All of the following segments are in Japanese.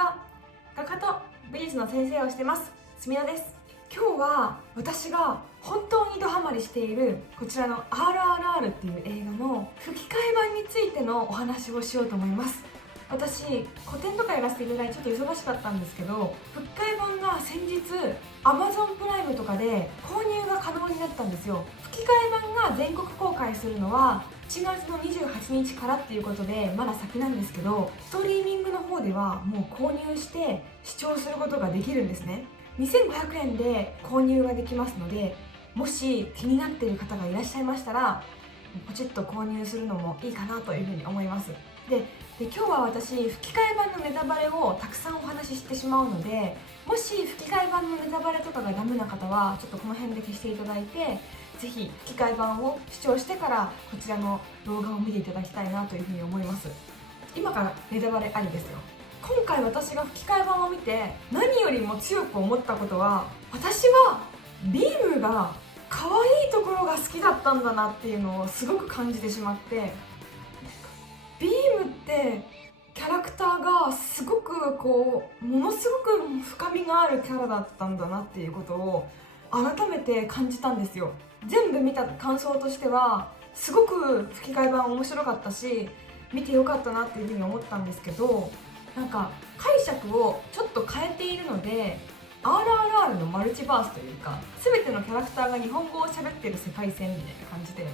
は。画家と美術の先生をしてますすみのです。今日は私が本当にドハマりしているこちらの RRR っていう映画の吹き替え版についてのお話をしようと思います。私古典とかやらせていただいてちょっと忙しかったんですけど、吹き替え版が先日 Amazon プライムとかで購入が可能になったんですよ。吹き替え版が全国公開するのは7月の28日からっていうことでまだ先なんですけど、ストリーミングの方ではもう購入して視聴することができるんですね。2500円で購入ができますので、もし気になっている方がいらっしゃいましたらポチッと購入するのもいいかなというふうに思います。で今日は私吹き替え版のネタバレをたくさんお話ししてしまうので、もし吹き替え版のネタバレとかがダメな方はちょっとこの辺で消していただいて、ぜひ吹き替え版を視聴してからこちらの動画を見ていただきたいなというふうに思います。今からネタバレありですよ。今回私が吹き替え版を見て何よりも強く思ったことは、私はビームが可愛いところが好きだったんだなっていうのをすごく感じてしまって、ビームってキャラクターがすごくものすごく深みがあるキャラだったんだなっていうことを改めて感じたんですよ。全部見た感想としてはすごく吹き替え版面白かったし、見てよかったなっていうふうに思ったんですけど、なんか解釈をちょっと変えているので RRR のマルチバースというか、全てのキャラクターが日本語を喋ってる世界線みたいな感じで、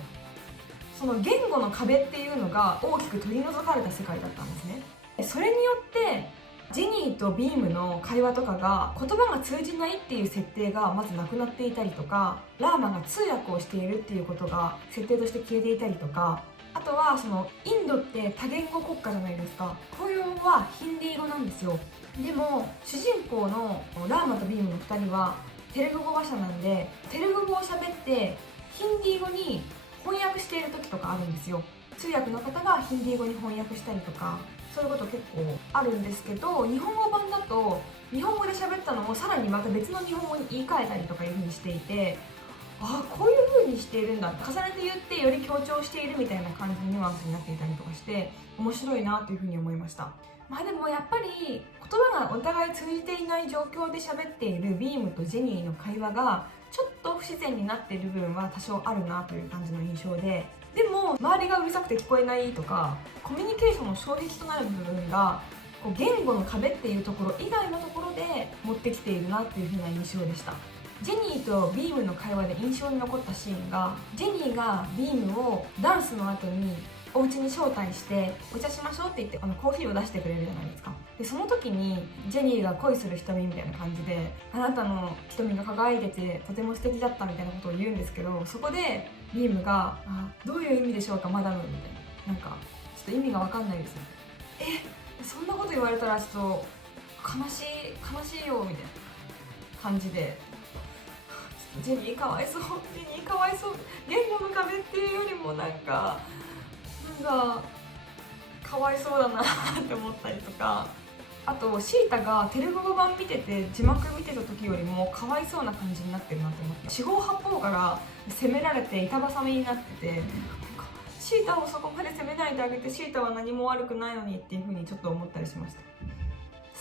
その言語の壁っていうのが大きく取り除かれた世界だったんですね。それによってジェニーとビームの会話とかが言葉が通じないっていう設定がまずなくなっていたりとか、ラーマが通訳をしているっていうことが設定として消えていたりとか、あとはそのインドって多言語国家じゃないですか。公用語はヒンディー語なんですよ。でも主人公のラーマとビームの2人はテルグ語話者なんで、テルグ語を喋ってヒンディー語に翻訳している時とかあるんですよ。通訳の方がヒンディー語に翻訳したりとか、そういうこと結構あるんですけど、日本語版だと日本語で喋ったのをさらにまた別の日本語に言い換えたりとかいう風にしていて、ああこういう風にしているんだ、重ねて言ってより強調しているみたいな感じのニュアンスになっていたりとかして面白いなという風に思いました。でもやっぱり言葉がお互い通じていない状況で喋っているビームとジェニーの会話がちょっと不自然になっている部分は多少あるなという感じの印象で、でも周りがうるさくて聞こえないとかコミュニケーションの障壁となる部分が言語の壁っていうところ以外のところで持ってきているなっていう風な印象でした。ジェニーとビームの会話で印象に残ったシーンが、ジェニーがビームをダンスの後にお家に招待してお茶しましょうって言ってコーヒーを出してくれるじゃないですか。でその時にジェニーが恋する瞳みたいな感じで、あなたの瞳が輝いててとても素敵だったみたいなことを言うんですけど、そこでビームがどういう意味でしょうかマダムみたいな、なんかちょっと意味が分かんないですね。そんなこと言われたらちょっと悲しいよみたいな感じで、ジェニーかわいそう、ジェニーかわいそう、言語の壁っていうよりもなんかかわいそうだなって思ったりとか、あとシータがテレビ語版見てて字幕見てた時よりもかわいそうな感じになってるなと思って、四方八方から攻められて板挟みになってて、シータをそこまで責めないであげて、シータは何も悪くないのにっていう風にちょっと思ったりしました。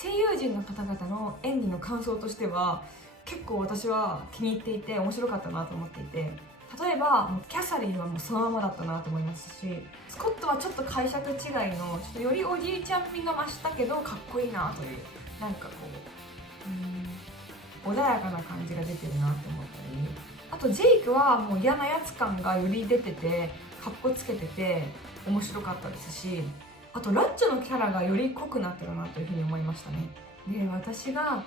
声優陣の方々の演技の感想としては結構私は気に入っていて面白かったなと思っていて、例えばキャサリンはもうそのままだったなと思いますし、スコットはちょっと解釈違いのちょっとよりおじいちゃん味が増したけどかっこいいなという、なんか穏やかな感じが出てるなって思ったり、あとジェイクはもう嫌なやつ感がより出ててかっこつけてて面白かったですし、あとラッチョのキャラがより濃くなってるなというふうに思いましたね。で私が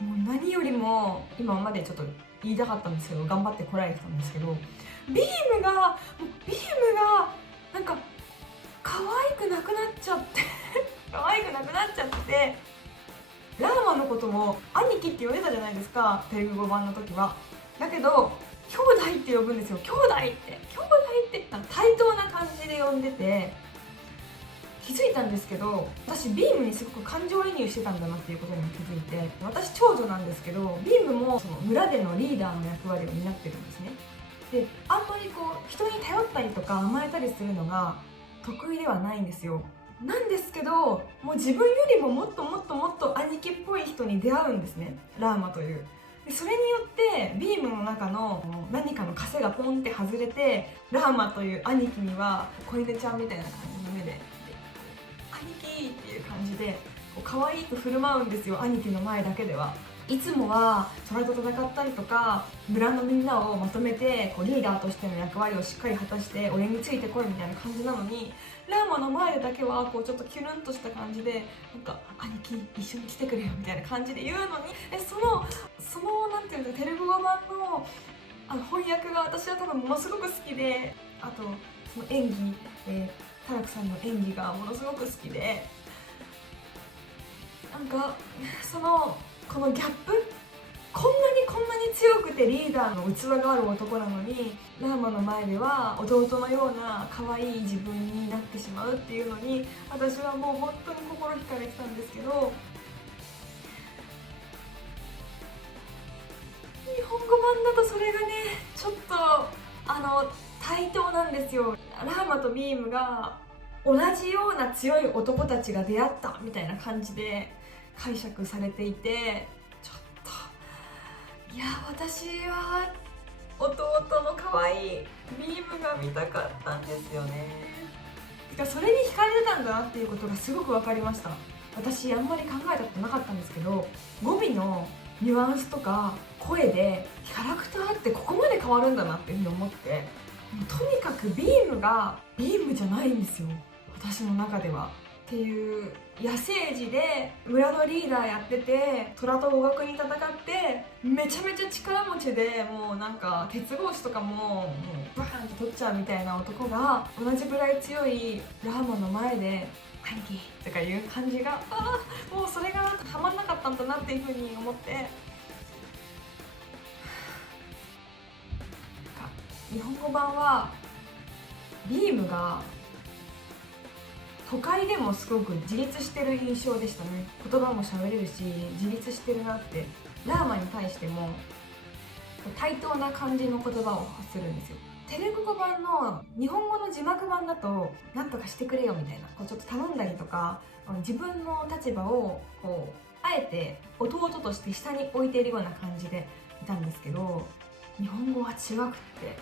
もう何よりも今までちょっと言いたかったんですけど頑張ってこられてたんですけど、ビームがなんか可愛くなくなっちゃって可愛くなくなっちゃってラーマのことも兄貴って呼んでたじゃないですか、テレビ語版の時は。だけど兄弟って呼ぶんですよ。兄弟って対等な感じで呼んでて、気づいたんですけど、私ビームにすごく感情移入してたんだなっていうことにも気づいて、私長女なんですけどビームもその村でのリーダーの役割を担ってるんですね。であんまり人に頼ったりとか甘えたりするのが得意ではないんですよ。なんですけどもう自分よりももっと兄人に出会うんですね、ラーマという。でそれによってビームの中の何かの枷がポンって外れて、ラーマという兄貴には子犬ちゃんみたいな感じの目で「兄貴!」っていう感じで可愛く振る舞うんですよ、兄貴の前だけでは。いつもは虎と戦ったりとか村のみんなをまとめてリーダーとしての役割をしっかり果たして俺についてこいみたいな感じなのに、ラーマの前でだけはちょっとキュルンとした感じでなんか「兄貴一緒に来てくれよ」みたいな感じで言うのに、そのなんていうの、テレビ語版の翻訳が私は多分ものすごく好きで、あとその演技、タラクさんの演技がものすごく好きで、なんかこのギャップ、こんなに強くてリーダーの器がある男なのに、ラーマの前では弟のような可愛い自分になってしまうっていうのに、私はもう本当に心惹かれてたんですけど、日本語版だとそれがねちょっと対等なんですよ。ラーマとビームが同じような強い男たちが出会ったみたいな感じで解釈されていて、ちょっといや、私は弟の可愛いビームが見たかったんですよね。それに惹かれてたんだなっていうことがすごく分かりました。私あんまり考えたことなかったんですけど、語尾のニュアンスとか声でキャラクターってここまで変わるんだなっていうふうに思って、とにかくビームがビームじゃないんですよ、私の中では。っていう野生児で村のリーダーやってて、虎と互角に戦ってめちゃめちゃ力持ちで、もうなんか鉄格子とかもバーンって取っちゃうみたいな男が同じぐらい強いラーマの前で「兄貴」とかいう感じが、もうそれがたまんなかったんだなっていうふうに思って、日本語版はビームが都会でもすごく自立してる印象でしたね。言葉も喋れるし自立してるなって。ラーマに対しても対等な感じの言葉を発するんですよ。テレビ語版の日本語の字幕版だと「なんとかしてくれよ」みたいなちょっと頼んだりとか、自分の立場をあえて弟として下に置いているような感じでいたんですけど、日本語は違くって、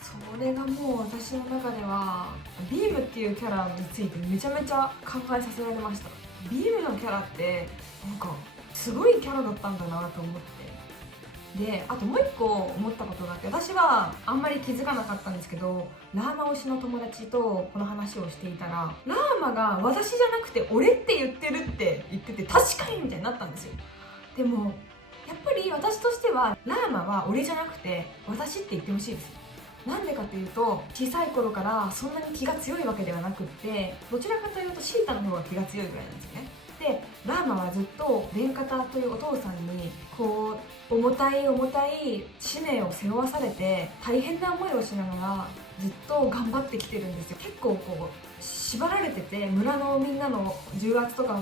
それがもう私の中ではビームっていうキャラについてめちゃめちゃ考えさせられました。ビームのキャラってなんかすごいキャラだったんだなと思って、であともう一個思ったことがあって、私はあんまり気づかなかったんですけど、ラーマ推しの友達とこの話をしていたら、ラーマが私じゃなくて俺って言ってるって言ってて、確かにみたいになったんですよ。でもやっぱり私としてはラーマは俺じゃなくて私って言ってほしいです。なんでかというと、小さい頃からそんなに気が強いわけではなくって、どちらかというとシータの方が気が強いぐらいなんですよね。でラーマはずっとレンカタというお父さんに重たい使命を背負わされて大変な思いをしながらずっと頑張ってきてるんですよ。結構縛られてて、村のみんなの重圧とか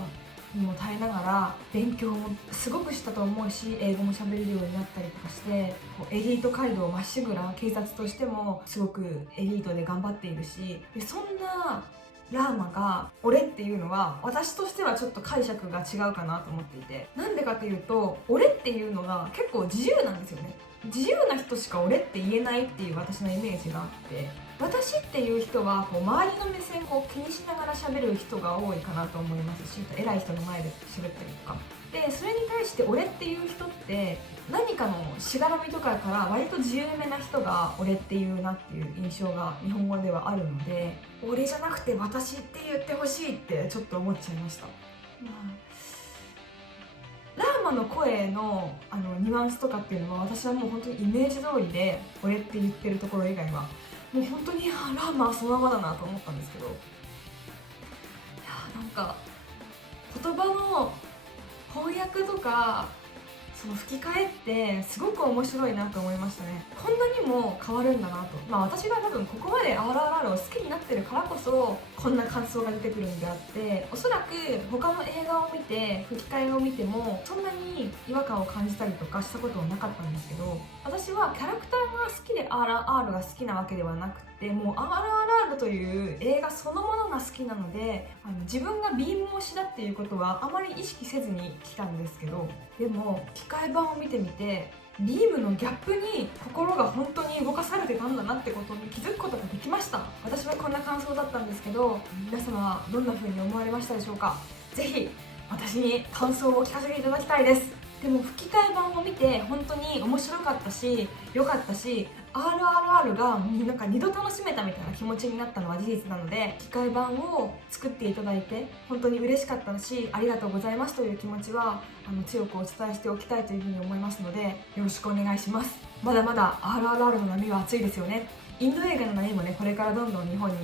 にも耐えながら勉強もすごくしたと思うし、英語も喋れるようになったりとかして、エリート街道まっしぐら、警察としてもすごくエリートで頑張っているし、でそんなラーマが俺っていうのは私としてはちょっと解釈が違うかなと思っていて、なんでかというと俺っていうのが結構自由なんですよね。自由な人しか俺って言えないっていう私のイメージがあって、私っていう人は周りの目線を気にしながら喋る人が多いかなと思いますし、偉い人の前で喋ったりとかで、それに対して俺っていう人って何かのしがらみとかから割と自由めな人が俺っていうなっていう印象が日本語ではあるので、俺じゃなくて私って言ってほしいってちょっと思っちゃいました。ラーマの声のニュアンスとかっていうのは私はもう本当にイメージ通りで、俺って言ってるところ以外はもう本当にラーマはそのままだなと思ったんですけど、いやなんか言葉の翻訳とかその吹き替えってすごく面白いなと思いましたね。こんなにも変わるんだなと。私が多分ここまで RRR を好きになってるからこそこんな感想が出てくるんであって、おそらく他の映画を見て吹き替えを見てもそんなに違和感を感じたりとかしたことはなかったんですけど、私はキャラクターが好きで RRR が好きなわけではなくて、もう RRR という映画そのものが好きなので、自分がビーム推しだっていうことはあまり意識せずに来たんですけど、でも吹き替え版を見てみてビームのギャップに心が本当に動かされてたんだなってことに気づくことができました。私はこんな感想だったんですけど、皆様はどんな風に思われましたでしょうか。ぜひ私に感想を聞かせていただきたいです。でも吹き替え版を見て本当に面白かったし良かったし、 RRR がなんか2度楽しめたみたいな気持ちになったのは事実なので、吹き替え版を作っていただいて本当に嬉しかったし、ありがとうございますという気持ちは強くお伝えしておきたいというふうに思いますので、よろしくお願いします。まだまだ RRR の波は熱いですよね。インド映画の波もね、これからどんどん日本に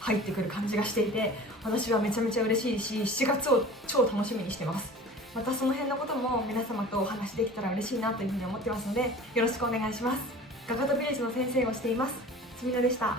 入ってくる感じがしていて、私はめちゃめちゃ嬉しいし、7月を超楽しみにしてます。またその辺のことも皆様とお話できたら嬉しいなというふうに思ってますので、よろしくお願いします。画家と美術の先生をしています、すみのでした。